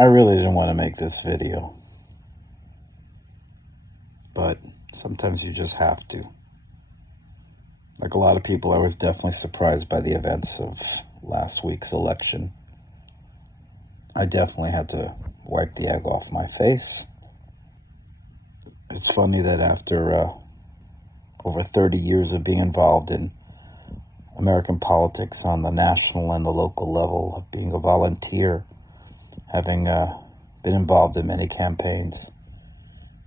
I really didn't want to make this video, but sometimes you just have to. Like a lot of people, I was definitely surprised by the events of last week's election. I definitely had to wipe the egg off my face. It's funny that after over 30 years of being involved in American politics on the national and the local level, of being a volunteer, having been involved in many campaigns,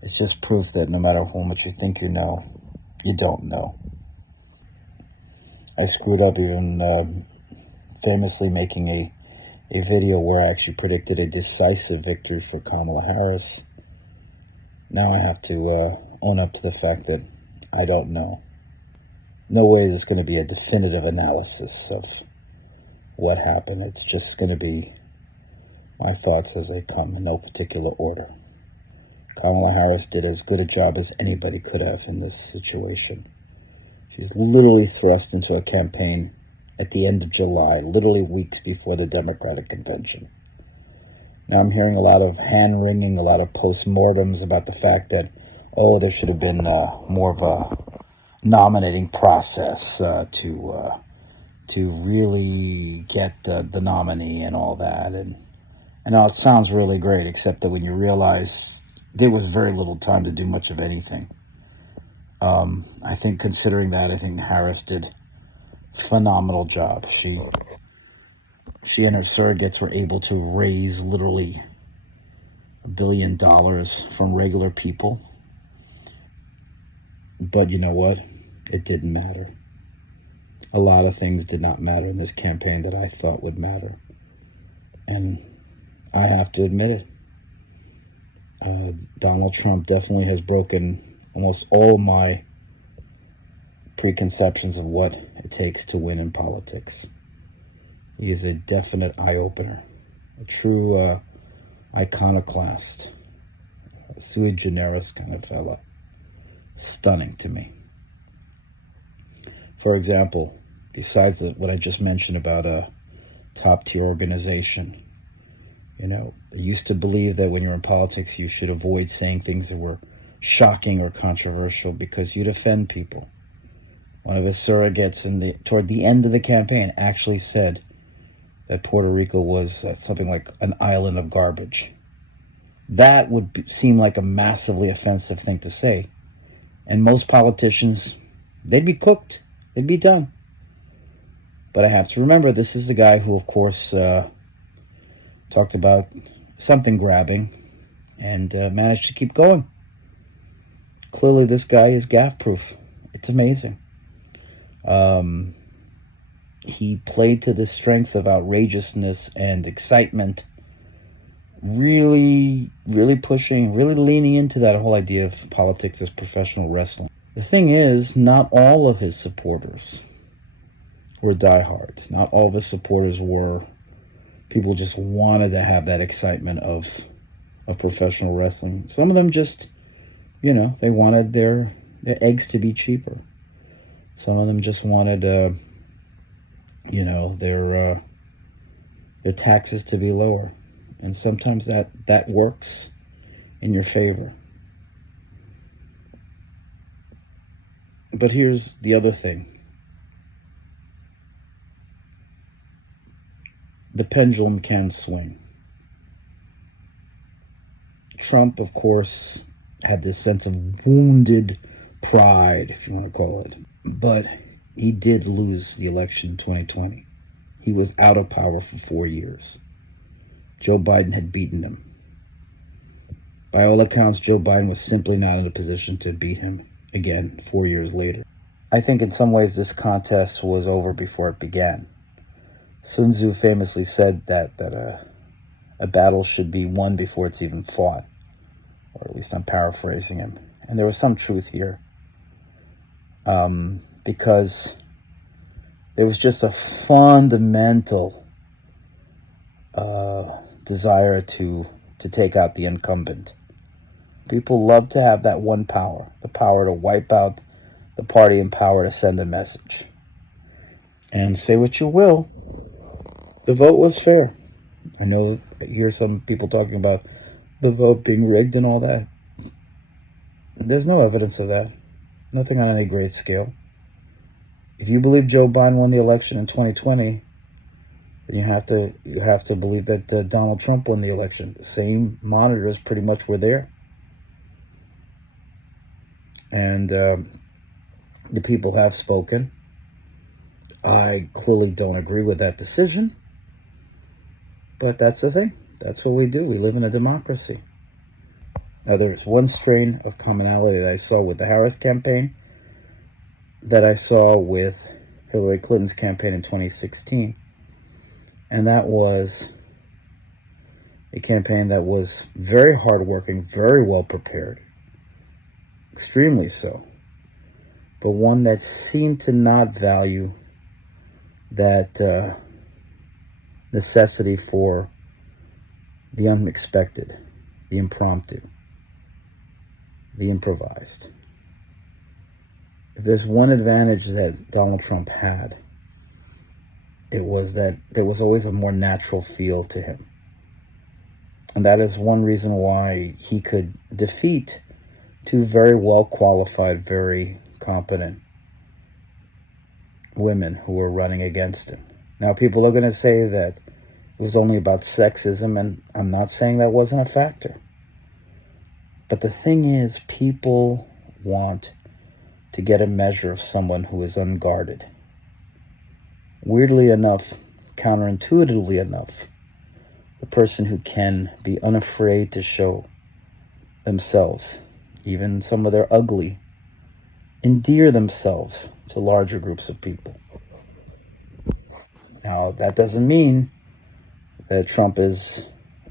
it's just proof that no matter how much you think you know, you don't know. I screwed up even famously making a video where I actually predicted a decisive victory for Kamala Harris. Now I have to own up to the fact that I don't know. No way there's going to be a definitive analysis of what happened. It's just going to be my thoughts as they come in no particular order. Kamala Harris did as good a job as anybody could have in this situation. She's literally thrust into a campaign at the end of July, literally weeks before the Democratic convention. Now I'm hearing a lot of hand-wringing, a lot of post-mortems about the fact that, there should have been more of a nominating process to really get the nominee and all that. And it sounds really great, except that when you realize there was very little time to do much of anything. I think considering that, I think Harris did a phenomenal job. She and her surrogates were able to raise literally $1 billion from regular people. But you know what? It didn't matter. A lot of things did not matter in this campaign that I thought would matter. And I have to admit it. Donald Trump definitely has broken almost all my preconceptions of what it takes to win in politics. He is a definite eye-opener, a true iconoclast, a sui generis kind of fella. Stunning to me. For example, besides what I just mentioned about a top-tier organization, I used to believe that when you're in politics, you should avoid saying things that were shocking or controversial because you'd offend people. One of his surrogates toward the end of the campaign actually said that Puerto Rico was something like an island of garbage. That would seem like a massively offensive thing to say. And most politicians, they'd be cooked. They'd be done. But I have to remember, this is the guy who, of course, talked about something grabbing and managed to keep going. Clearly, this guy is gaffe-proof. It's amazing. He played to the strength of outrageousness and excitement, really pushing, really leaning into that whole idea of politics as professional wrestling. The thing is, not all of his supporters were diehards. Not all of his supporters were people just wanted to have that excitement of professional wrestling. Some of them just, they wanted their eggs to be cheaper. Some of them just wanted, their taxes to be lower. And sometimes that works in your favor. But here's the other thing. The pendulum can swing. Trump, of course, had this sense of wounded pride, if you want to call it. But he did lose the election in 2020. He was out of power for 4 years. Joe Biden had beaten him. By all accounts, Joe Biden was simply not in a position to beat him again 4 years later. I think in some ways this contest was over before it began. Sun Tzu famously said that a battle should be won before it's even fought. Or at least I'm paraphrasing him. And there was some truth here. Because there was just a fundamental desire to take out the incumbent. People love to have that one power, the power to wipe out the party in power, to send a message. And say what you will, the vote was fair. I hear some people talking about the vote being rigged and all that. There's no evidence of that. Nothing on any great scale. If you believe Joe Biden won the election in 2020, then you have to believe that Donald Trump won the election. The same monitors pretty much were there, and the people have spoken. I clearly don't agree with that decision, but that's the thing. That's what we do. We live in a democracy. Now, there's one strain of commonality that I saw with the Harris campaign that I saw with Hillary Clinton's campaign in 2016, and that was a campaign that was very hardworking, very well prepared, extremely so, but one that seemed to not value that necessity for the unexpected, the impromptu, the improvised. If there's one advantage that Donald Trump had, it was that there was always a more natural feel to him. And that is one reason why he could defeat two very well qualified, very competent women who were running against him. Now, people are going to say that it was only about sexism, and I'm not saying that wasn't a factor. But the thing is, people want to get a measure of someone who is unguarded. Weirdly enough, counterintuitively enough, a person who can be unafraid to show themselves, even some of their ugly, endear themselves to larger groups of people. Now, that doesn't mean that Trump is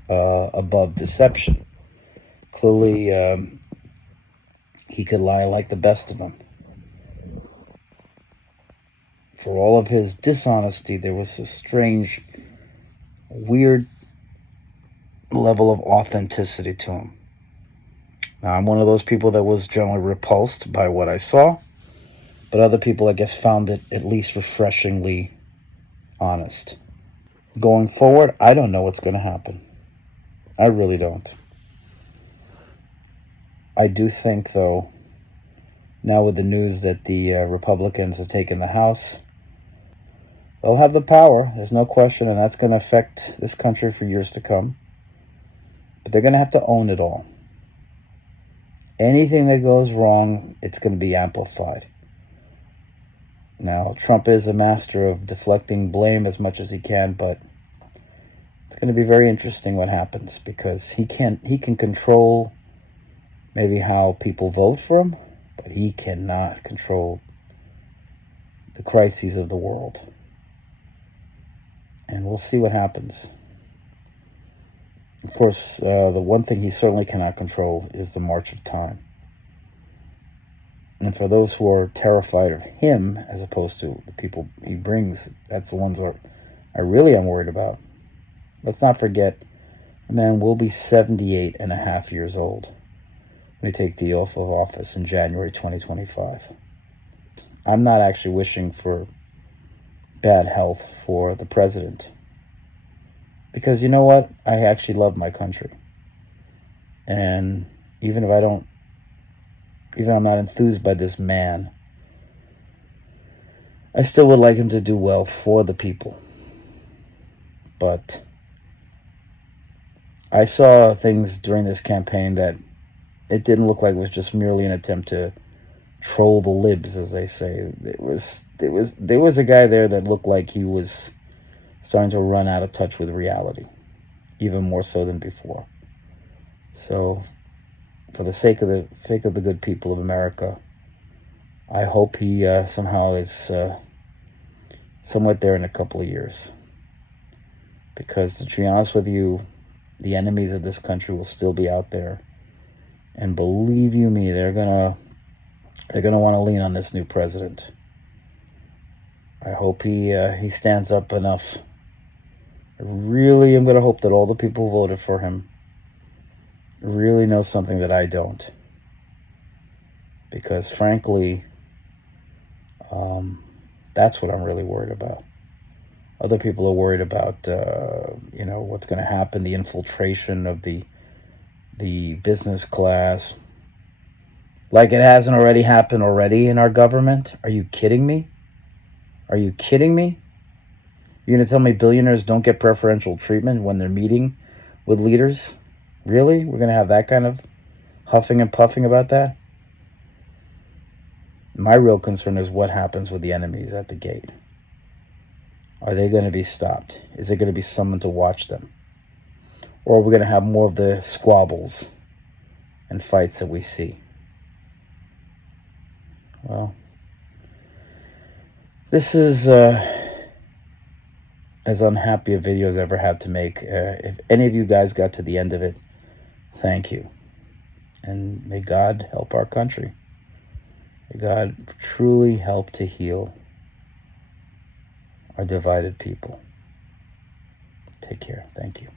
above deception. Clearly, he could lie like the best of them. For all of his dishonesty, there was a strange, weird level of authenticity to him. Now, I'm one of those people that was generally repulsed by what I saw, but other people, I guess, found it at least refreshingly honest. Going forward, I don't know what's going to happen. I really don't. I do think, though, now with the news that the Republicans have taken the House, they'll have the power, there's no question, and that's going to affect this country for years to come. But they're going to have to own it all. Anything that goes wrong, it's going to be amplified. Now, Trump is a master of deflecting blame as much as he can, but it's going to be very interesting what happens, because he can control maybe how people vote for him, but he cannot control the crises of the world. And we'll see what happens. Of course, the one thing he certainly cannot control is the march of time. And for those who are terrified of him, as opposed to the people he brings, that's the ones that I really am worried about. Let's not forget, the man will be 78 and a half years old when he take the oath of office in January 2025. I'm not actually wishing for bad health for the president, because you know what? I actually love my country. And even if I'm not enthused by this man, I still would like him to do well for the people. But I saw things during this campaign that it didn't look like it was just merely an attempt to troll the libs, as they say. There was a guy there that looked like he was starting to run out of touch with reality, even more so than before. So, for the sake of the good people of America, I hope he somehow is somewhat there in a couple of years. Because to be honest with you, the enemies of this country will still be out there, and believe you me, they're gonna want to lean on this new president. I hope he stands up enough. I really am going to hope that all the people who voted for him really know something that I don't. Because frankly, that's what I'm really worried about. Other people are worried about, what's going to happen, the infiltration of the business class. Like it hasn't already happened already in our government? Are you kidding me? Are you kidding me? You're going to tell me billionaires don't get preferential treatment when they're meeting with leaders? Really? We're going to have that kind of huffing and puffing about that? My real concern is what happens with the enemies at the gate. Are they going to be stopped? Is there going to be someone to watch them? Or are we going to have more of the squabbles and fights that we see? Well, this is as unhappy a video as I ever had to make. If any of you guys got to the end of it, thank you. And may God help our country. May God truly help to heal our divided people. Take care. Thank you.